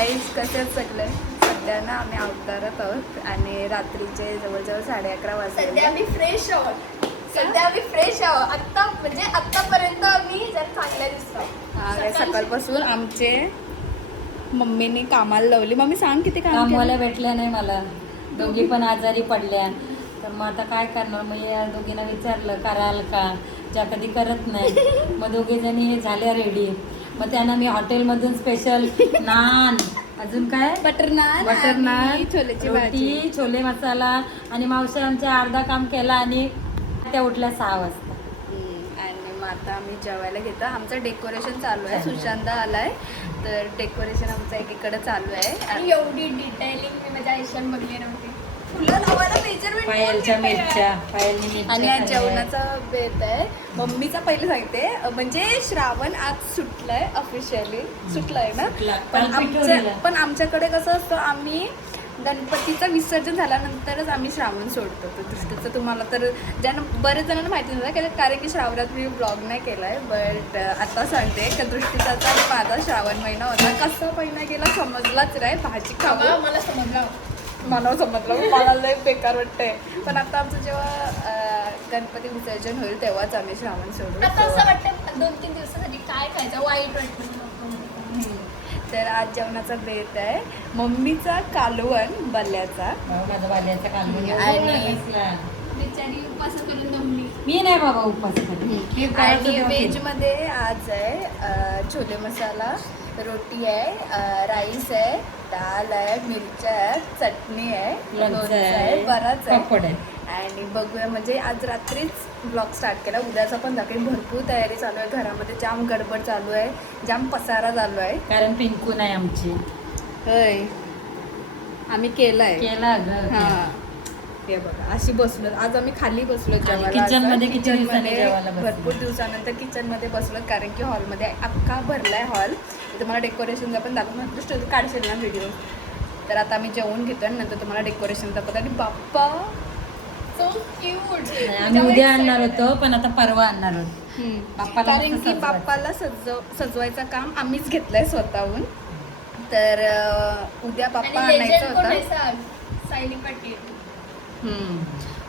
Guys कसे सगळे? सध्या ना आम्ही अवतारत आहोत आणि रात्रीचे जवळजवळ साडे अकरा सध्या वाजले आम्ही फ्रेश आहोत. सध्या आम्ही फ्रेश आहोत. आत्ता म्हणजे आत्तापर्यंत आम्ही जर चांगल्या दिसतो हा, सकाळपासून आमचे मम्मीने कामाला लावली. मम्मी सांग किती काम कामवाल्या केलं? भेटल्या नाही मला. दोघी पण आजारी पडल्या. तर मग आता काय करणार? मग या दोघींना विचारलं कराल का? ज्या कधी करत नाही. मग दोघे जणी हे झाल्या रेडी मग त्यांना मी हॉटेलमधून स्पेशल नान. अजून काय? बटर नान बटर नान छोलेची भाजी. रोटी छोले मसाला आणि मावशी आमच्या अर्धा काम केला आणि त्या उठल्या सहा वाजता. मग आता आम्ही जेवायला घेतो. आमचं डेकोरेशन चालू आहे. सुशांत आलाय. तर डेकोरेशन आमचं एकीकडे चालू आहे. आणि एवढी डिटेलिंग मी माझ्या आयुष्यात बघली नव्हती. पायलच्या मिरच्या पायलनी मिरच्या आणि आज. जेवणाचा बेत आहे. मम्मीचा पहिले सांगते. म्हणजे श्रावण आज सुटलंय ऑफिशियली सुटलंय ना. पण काल आमच्या. पण आमच्याकडे कसं असतं आम्ही गणपतीचं विसर्जन झाल्यानंतरच आम्ही श्रावण सोडतो. तर दृष्टीचं तुम्हाला तर ज्यांना बरेच जणांना माहिती नव्हतं कारण की श्रावणात मी ब्लॉग नाही केलाय बट आता सांगते. का दृष्टीचा माझा श्रावण महिना होता. कसा महिना गेला समजलाच नाही. भाजी खावं मला समजलं. मला समजलं मला लय बेकार वाटतंय. पण आता आमचं जेव्हा गणपती विसर्जन होईल तेव्हाच आम्ही श्रावण सोडू. आता असं So, वाटतं दोन तीन दिवसासाठी काय खायचं? वाईट वाटतं हम्म. तर आज जेवणाचा बेत आहे. मम्मीचा कालवण बल्ल्याचा हो, माझा बाल्याचा कालवण. आणि- कसला. बिचारी उपास करून जमली मी नाही बाबा. हे आणि तेव्हा व्हेज. मध्ये आज आहे छोले मसाला रोटी आहे राईस आहे दाल आहे मिरच्या आहे चटणी आहे लोणचं आहे, बराच आहे पापड आहे आणि बघूया म्हणजे आज रात्रीच ब्लॉग स्टार्ट केला. उद्याचा पण दाखवेल भरपूर तयारी चालू आहे. घरामध्ये जाम गडबड चालू आहे. जाम पसारा चालू आहे. कारण पिंकू नाही आमची. होय. आम्ही केलाय. केला ग हा. हे बघा अशी बसलो. आज आम्ही खाली बसलो जेवायला. असं. मध्ये. भरपूर दिवसानंतर किचनमध्ये बसलो कारण की हॉलमध्ये अख्खा भरलाय हॉल तुम्हाला डेकोरेशनचा पण दाखवून स्टोरी काढशील ना व्हिडिओ तर आता आम्ही जेवून घेतोय आणि नंतर तुम्हाला डेकोरेशन दाखवतो आणि बाप्पा सो क्यूट नाही, आम्ही उद्या आणणार होतो पण आता परवा आणणार होतो. बाप्पाला कारण की. बाप्पाला सजव सजवायचं काम आम्हीच घेतलंय स्वतःहून तर उद्या बाप्पा आणि आणायचा होता? सायली पाटील.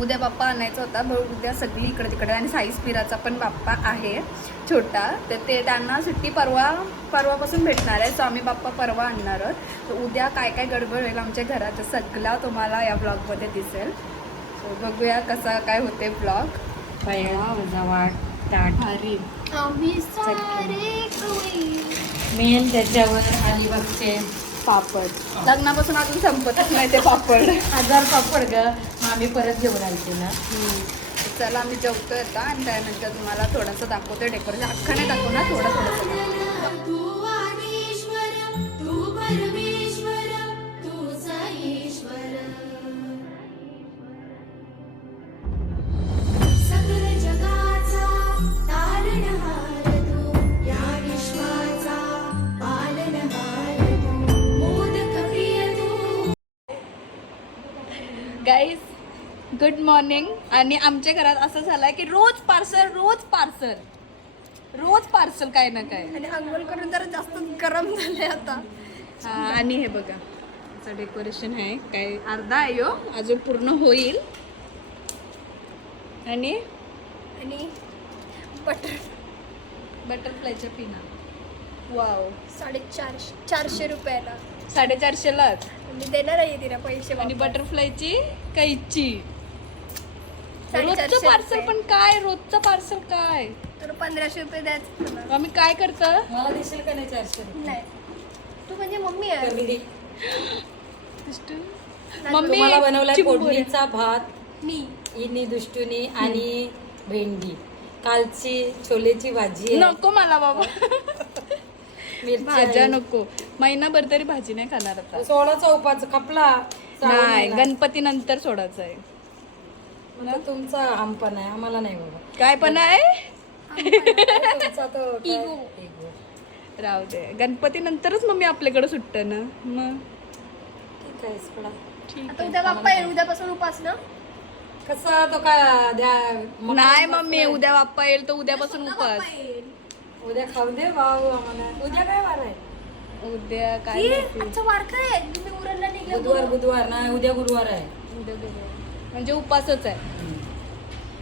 उद्या बाप्पा आणायचा होता बरं उद्या सगळी इकडे तिकडे आणि साईज पिराचा पण बाप्पा आहे छोटा. तर ते त्यांना सुट्टी परवा परवापासून भेटणार आहे. सो आम्ही बाप्पा परवा आणणार आहोत. तर उद्या काय काय गडबड होईल आमच्या घरात सगळा तुम्हाला या ब्लॉगमध्ये दिसेल. सो बघूया कसा काय होते ब्लॉग. पहिला कवई. मेन त्याच्यावर अलिबागचे पापड. लग्नापासून अजून संपतच नाही ते पापड. हजार पापड ग. आम्ही परत घेऊन आलते ना. चला आम्ही जेवतोय आता आणि त्यानंतर तुम्हाला थोडंसं दाखवतोय डेकोरेशन. अख्खा नाही दाखवणार थोडं थोडंसं तू गुड मॉर्निंग आणि आमच्या घरात असं झालंय की रोज पार्सल रोज पार्सल रोज पार्सल काय ना काय. आणि अंघोळ करून जरा जास्त गरम झाले आता. हा, आणि हे बघा असं डेकोरेशन आहे. काय अर्धा आहे हो. अजून पूर्ण होईल. आणि? आणि बटर बटरफ्लायच्या पिना. वाव साडेचारशे चारशे रुपयाला. साडेचारशेलाच. मी देणार आहे तिला पैसे आणि. बटरफ्लायची कैची. रोजचं पार्सल. पण काय रोजचं पार्सल काय तुला पंधराशे रुपये द्यायचं तुला. आम्ही काय करतो मला दिसेल का नाही चारशे रुपये? नाही तू म्हणजे मम्मी आहे कमी दे. मम्मी तुम्हाला बनवलाय चिंबोऱ्या. फोडणीचा भात मी इनी दुष्टुनी आणि भेंडी कालची छोलेची भाजी आहे. नको मला बाबा मिरची भाज्या आहे. नको महिनाभर तरी भाजी नाही खाणार आता सोळाचा उपास खपला नाही. गणपती नंतर सोडायचं आहे मला तुमचा आमपण आहे आम्हाला नाही बाबा काय पण आहे? तुमचा तो काय? राहू दे. गणपती नंतरच मम्मी आपल्याकडे सुटतं ना. मग? ठीक आहे सोडा. आता उद्या बाप्पा येईल उद्यापासून उपास ना? कसा तो काय द्या नाही मम्मी. उद्या बाप्पा येईल तर उद्यापासून उपास. उद्या खाऊ दे भाऊ आम्हाला. उद्या काय वार आहे? उद्या काय माहिती. आजचा वार काय आहे? तुम्ही उरणला निघले बुधवार बुधवार नाही उद्या गुरुवार आहे. उद्या गुरुवार. म्हणजे उपासच आहे.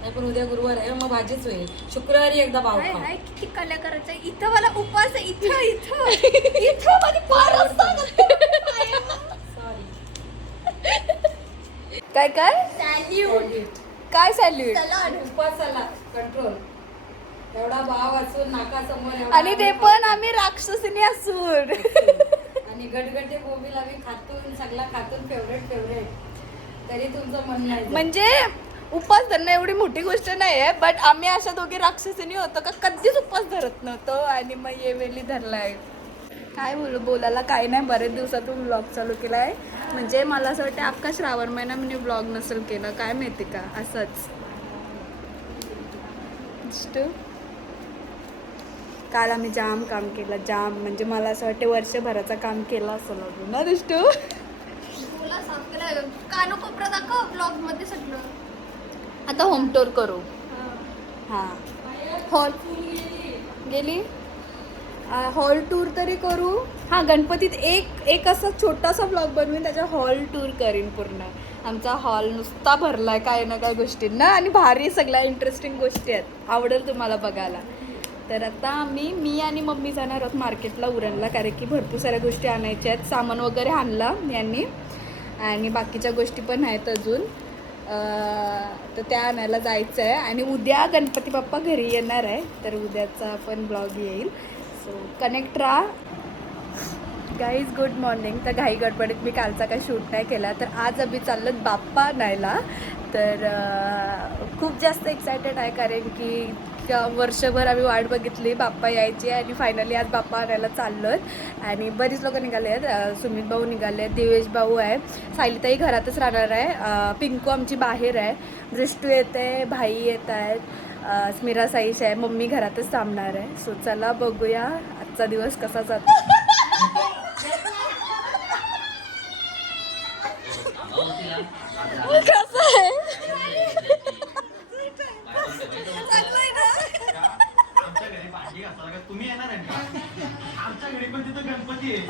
नाही पण उद्या गुरुवार आहे मग भाजीच होईल. शुक्रवारी एकदा भाव हाय. हाय, किती कल्या करायचं इथं मला उपवास आहे इथं इथं. इथं पार काय काय? सॅल्यूट काय सॅल्यूट चला उपासाला कंट्रोल एवढा भाव असून नाकासमोर एवढा आणि ते पण आम्ही राक्षसीने असून. आणि गटगटे गोबील आम्ही खातून सगळा खातून फेवरेट फेवरेट तरी तुमचं मन नाही म्हणजे उपास धरणं एवढी मोठी गोष्ट नाही आहे बट आम्ही अशा दोघी राक्षसीनी होतो का कधीच उपास धरत नव्हतो आणि मग येवेली धरलाय. काय बोलू बोलायला काही नाही बरेच दिवसातून ब्लॉग चालू केला आहे म्हणजे मला असं वाटतं अख्खा श्रावण महिना मी ब्लॉग नसेल केलं काय माहिती का? असंच. काल आम्ही जाम काम केलं जाम. म्हणजे मला असं वाटतं वर्षभराचं काम केलं असं लागू ना दिष्टू तुला सांगते कानोकोपरा दाखव ब्लॉगमध्ये सगळं. आता होम टूर करू. हां. हॉल गेली? हॉल टूर तरी करू. हां गणपतीत एक एक असा छोटासा ब्लॉग बनवून त्याच्या हॉल टूर करीन पूर्ण. आमचा हॉल नुसता भरलाय काय ना काय गोष्टींना आणि भारी सगळ्या इंटरेस्टिंग गोष्टी आहेत. आवडेल तुम्हाला बघायला. तर आता आम्ही मी आणि मम्मी जाणार आहोत मार्केटला उरणला कारण की भरपूर साऱ्या गोष्टी आणायच्या आहेत. सामान वगैरे आणला यांनी. आणि बाकीच्या गोष्टी पण आहेत अजून. तर त्या आणायला जायचं आहे आणि उद्या गणपती बाप्पा घरी येणार आहे तर उद्याचा पण ब्लॉग येईल. सो कनेक्ट राहा. गाईज गुड मॉर्निंग तर घाई गडबडीत मी कालचा काही शूट नाही केला. तर आज आम्ही चाललो बाप्पा आणायला. तर खूप जास्त एक्सायटेड आहे कारण की क- वर्षभर आम्ही वाट बघितली बाप्पा यायची आणि फायनली आज बाप्पा आणायला चाललो आणि बरीच लोक निघाले आहेत सुमित भाऊ निघाले आहेत दिवेश भाऊ आहे. सायलीताई घरातच राहणार आहे. पिंकू आमची बाहेर आहे. दृष्टू येते भाई येत आहेत. स्मिरा साईश आहे मम्मी घरातच थांबणार आहे. सो चला बघूया आजचा दिवस कसा जातो कसं आहे आमच्या घरी भांडी घासायला का तुम्ही येणार आहे? आमच्या घरी पण तिथं गणपती आहे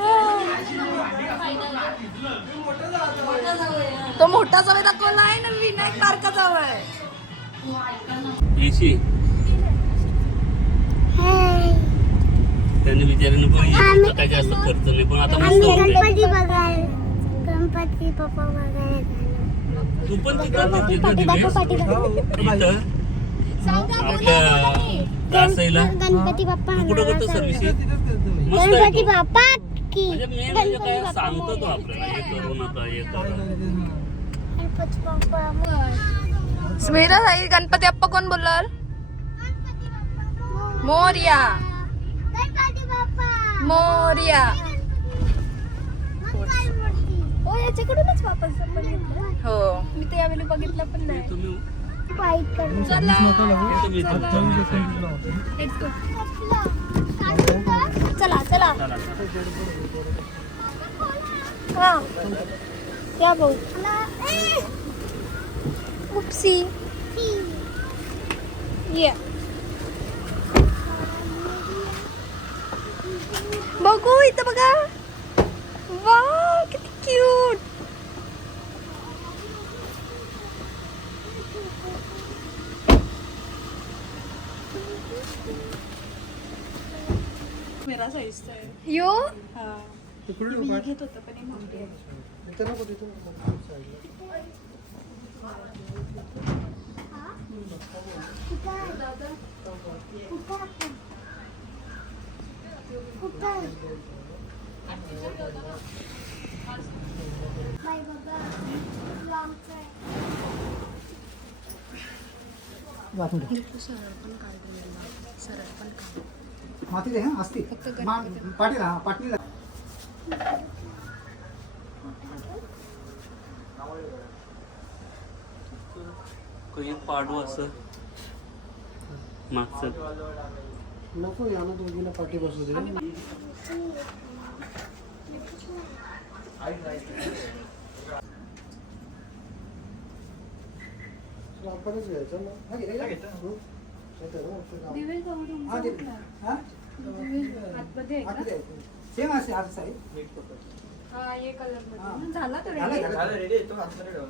भिजलं. तो मोठा जवळ दाखवला आहे ना विनायक बारका जवळ आहे त्यांनी विचारानं पण काय जास्त खर्च नाही पण आता गणपती बघायला गणपती पप्पा बघायला झालं. तू पण इथं आपल्या कासाईला गणपती बाप्पा तू कुठं करतो सर्व्हिस मस्त आहे गणपती तो. बाप्पा की म्हणजे मेन म्हणजे काय सांगतो तो आपल्याला. हे करू नका हे करा. गणपती बाप्पा स्मिरा साई गणपती अप्पा कोण बोलल? मोर्या. गणपती बाप्पा. मोर्या. हो याच्याकडूनच वापस आपण घेतलं. हो. मी तर यावेळी बघितलं पण नाही. तुम्ही वाईट कर हे तुम्ही Let's go. चला चला हा या भाऊ उपसी ये बघू इथं बघा वा किती cute 구매라서 있어요. 요? 아. 블루 가. 해도 되니 먹게. 일단하고 되도 Sarap ang kalbo nila. Sarap ang kalbo. दे हा असती मा- पाटील हा पाटील काही पाडू असं मागचं नको दोघीला पाठी बसू दे आपणच घ्यायचं ना हा घे, घे. येतं ना, काम. हा. हा? आतमध्ये आहे. सेम असे असं आहे हा ये कलर. मध्ये. झाला तो झालं, ready? झालं. रेडी तो आतमध्ये ठेवा.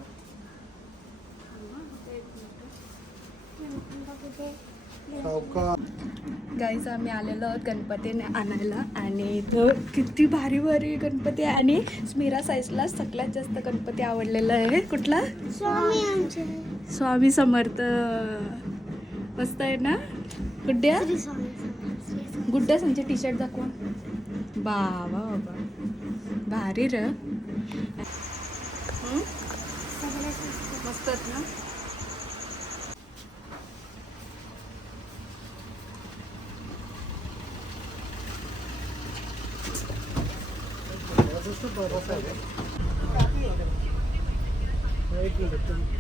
गाईज आम्ही आलेलो आहोत गणपती आणायला आणि इथं किती भारी भारी गणपती आहे. आणि स्मिरा साईजला सगळ्यात जास्त गणपती आवडलेला आहे. कुठला? स्वामी आमचे. स्वामी समर्थ. मस्त आहे ना? गुड्ड्या श्री स्वामी गुड्ड्या संचे टी शर्ट दाखवा. बाबा बाबा. भारी र. हं? मस्त आहेत ना?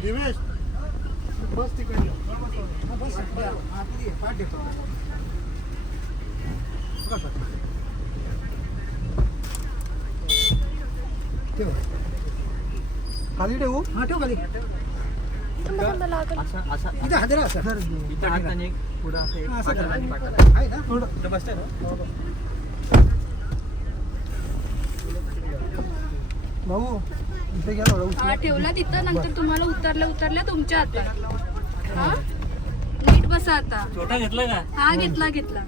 दिवेश. बस तिकडे. बस. आतली पाठ. ठेव. खाली ठेवू हा ठेव खाली इथे हात असं. इथं पुढं एक. आहे ना थोडं. इथं बसतंय ना? भाऊ इथे घ्या थोडं हा उचलून. ठेवला तिथं नंतर तुम्हाला उतरल्या उतरल्या तुमच्या हातात. हा? नीट बसा आता. छोटा घेतला का? हा घेतला घेतला.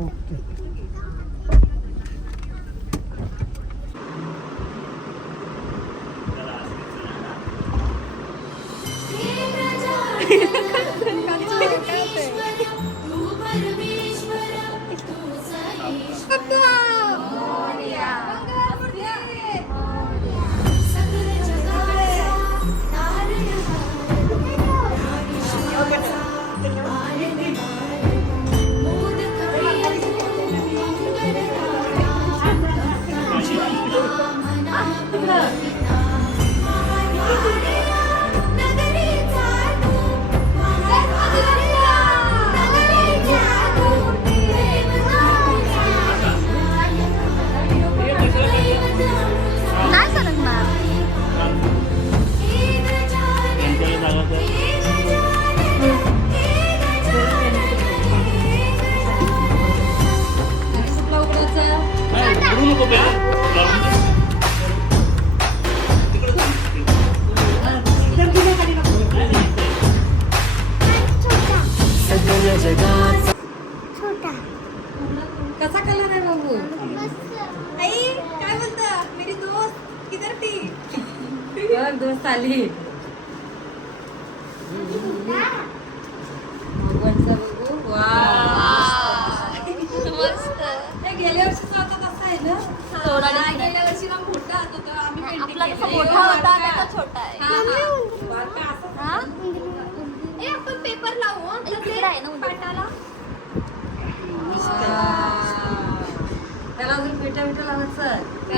ओके तू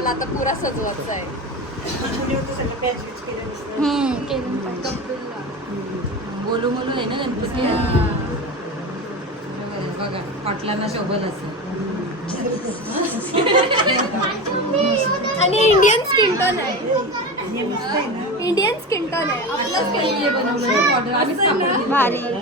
त्याला आता पुरा सजवायचा आहे. बोलू बोलू आहे ना गणपती? बघा पाटलांना शोभत असं आणि इंडियन स्किन टोन आहे. इंडियन स्किन टोन आहे. आपला स्किन आम्हीच कापड भारी. बनवलं.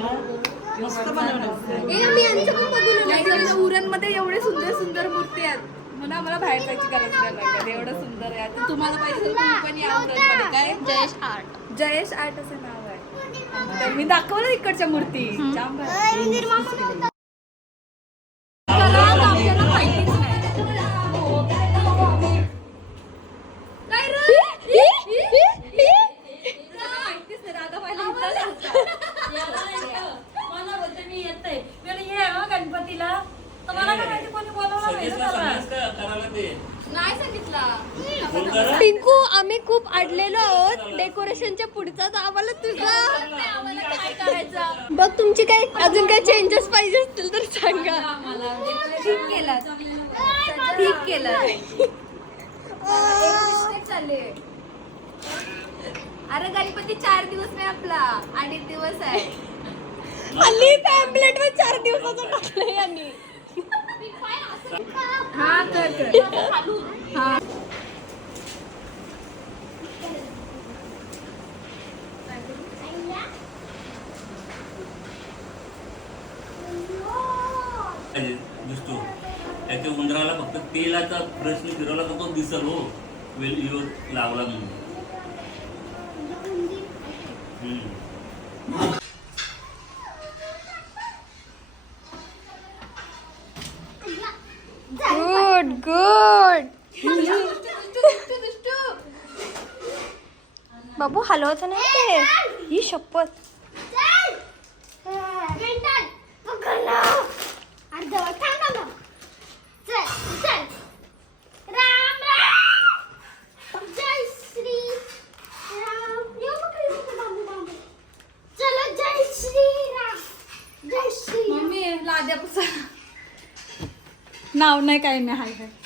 आम्ही यांचं पण बघून उरणमध्ये एवढे सुंदर सुंदर मूर्ती आहेत. म्हणून आम्हाला बाहेर जायची गरज नाही लागत एवढं सुंदर आहे. आता तुम्हाला पाहिजे तर तुम्ही पण या काय? जयेश आर्ट. जयेश आर्ट असं नाव आहे. तर मी दाखवलं इकडच्या मूर्ती. जाम भारी. बघ तुमची काय अजून काय चेंजेस पाहिजे असतील तर सांगा. ठीक केलं. ठीक केलं चालले अरे गणपती चार दिवस नाही आपला अडीच दिवस आहे. हल्ली पॅम्पलेट वर चार दिवसाचं टाकलंय यांनी. हा कर कर. हा. दुसतो. चंद्राला फक्त तेलाचा प्रश्न फिरवला तर तो दिसल हो. वेल यो लावला म्हणून. हम्म. गुड गुड बाबू हलवायचं नाही ते ही शपथ मेंटल पकडलो अर्धवट थांब थांब चल चल राम राम जय श्री राम येऊ पकडली मी बांबू बांबू चलो जय श्री राम जय श्री राम मम्मी लाद्यापासून नाव नाही काय नाही. हाय हाय.